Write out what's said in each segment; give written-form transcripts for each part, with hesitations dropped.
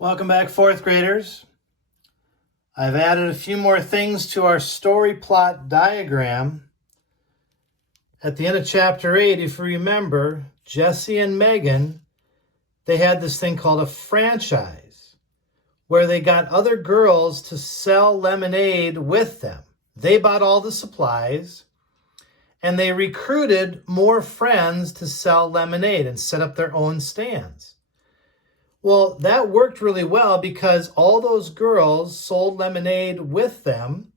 Welcome back, fourth graders. I've added a few more things to our story plot diagram. At the end of chapter 8, if you remember, Jesse and Megan, they had this thing called a franchise where they got other girls to sell lemonade with them. They bought all the supplies and they recruited more friends to sell lemonade and set up their own stands. Well, that worked really well because all those girls sold lemonade with them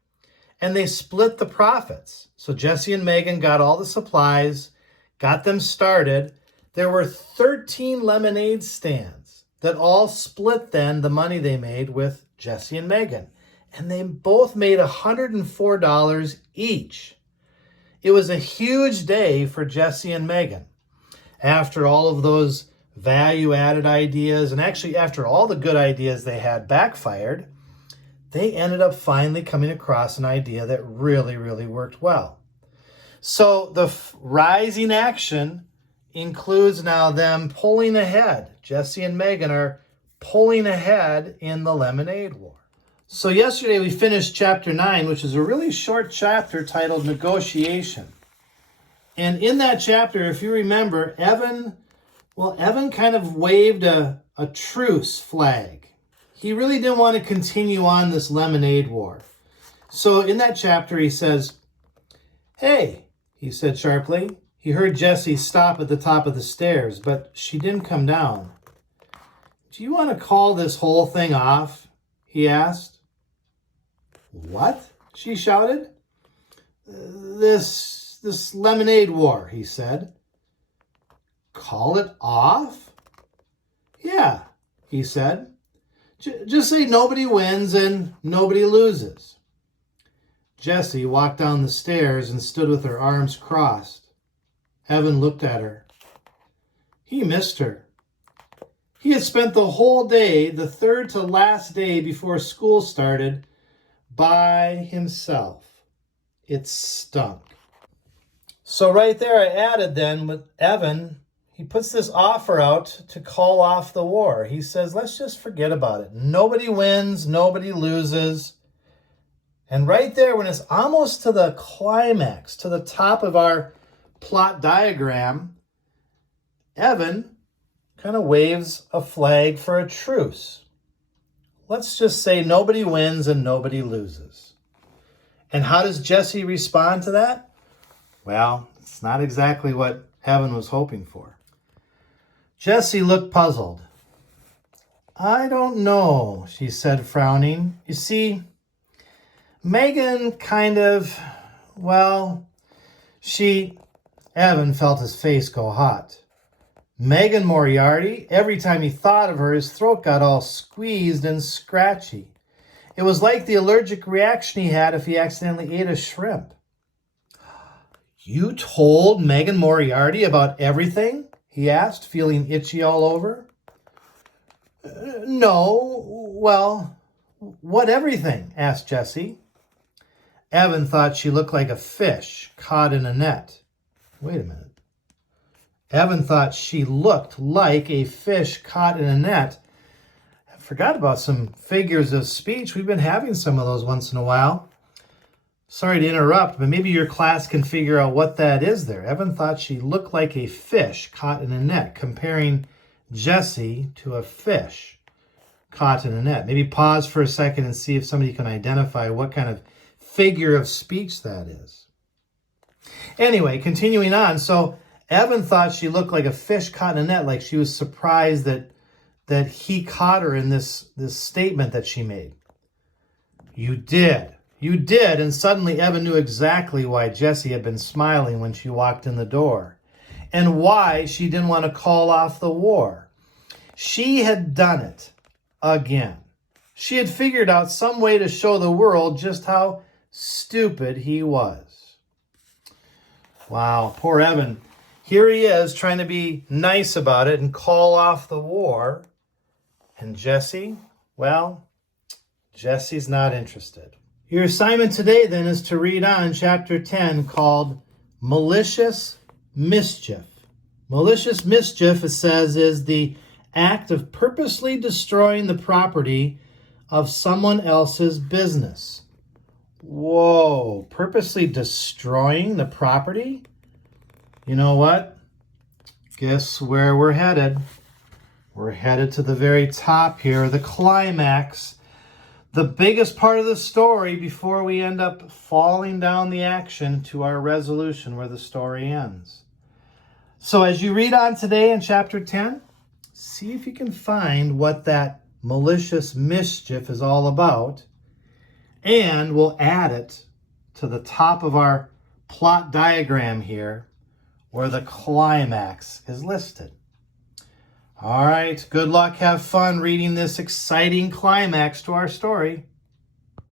and they split the profits. So Jesse and Megan got all the supplies, got them started. There were 13 lemonade stands that all split then the money they made with Jesse and Megan. And they both made $104 each. It was a huge day for Jesse and Megan. After all of those value-added ideas, and actually after all the good ideas they had backfired, they ended up finally coming across an idea that really, really worked well. So the rising action includes now them pulling ahead. Jesse and Megan are pulling ahead in the lemonade war. So yesterday we finished chapter 9, which is a really short chapter titled Negotiation. And in that chapter, if you remember, Evan kind of waved a truce flag. He really didn't want to continue on this lemonade war. So in that chapter, he says, "Hey," he said sharply. He heard Jessie stop at the top of the stairs, but she didn't come down. "Do you want to call this whole thing off?" he asked. "What?" she shouted. This lemonade war," he said. "Call it off?" "Yeah," he said. Just say nobody wins and nobody loses." Jessie walked down the stairs and stood with her arms crossed. Evan looked at her. He missed her. He had spent the whole day, the third to last day before school started, by himself. It stunk. So right there I added then with Evan, he puts this offer out to call off the war. He says, let's just forget about it. Nobody wins, nobody loses. And right there, when it's almost to the climax, to the top of our plot diagram, Evan kind of waves a flag for a truce. Let's just say nobody wins and nobody loses. And how does Jesse respond to that? Well, it's not exactly what Evan was hoping for. Jessie looked puzzled. "I don't know," she said, frowning. "You see, Megan Evan felt his face go hot. Megan Moriarty, every time he thought of her, his throat got all squeezed and scratchy. It was like the allergic reaction he had if he accidentally ate a shrimp. "You told Megan Moriarty about everything?" he asked, feeling itchy all over. "No, well, what everything?" asked Jessie. Evan thought she looked like a fish caught in a net. Wait a minute. Evan thought she looked like a fish caught in a net. I forgot about some figures of speech. We've been having some of those once in a while. Sorry to interrupt, but maybe your class can figure out what that is there. Evan thought she looked like a fish caught in a net, comparing Jessie to a fish caught in a net. Maybe pause for a second and see if somebody can identify what kind of figure of speech that is. Anyway, continuing on. So Evan thought she looked like a fish caught in a net, like she was surprised that he caught her in this statement that she made. You did, and suddenly Evan knew exactly why Jessie had been smiling when she walked in the door, and why she didn't want to call off the war. She had done it again. She had figured out some way to show the world just how stupid he was. Wow, poor Evan. Here he is trying to be nice about it and call off the war. And Jessie, well, Jessie's not interested. Your assignment today then is to read on chapter 10 called Malicious Mischief. Malicious mischief, it says, is the act of purposely destroying the property of someone else's business. Whoa, purposely destroying the property? You know what? Guess where we're headed? We're headed to the very top here, the climax, the biggest part of the story before we end up falling down the action to our resolution where the story ends. So as you read on today in chapter 10, see if you can find what that malicious mischief is all about, and we'll add it to the top of our plot diagram here where the climax is listed. All right, good luck. Have fun reading this exciting climax to our story.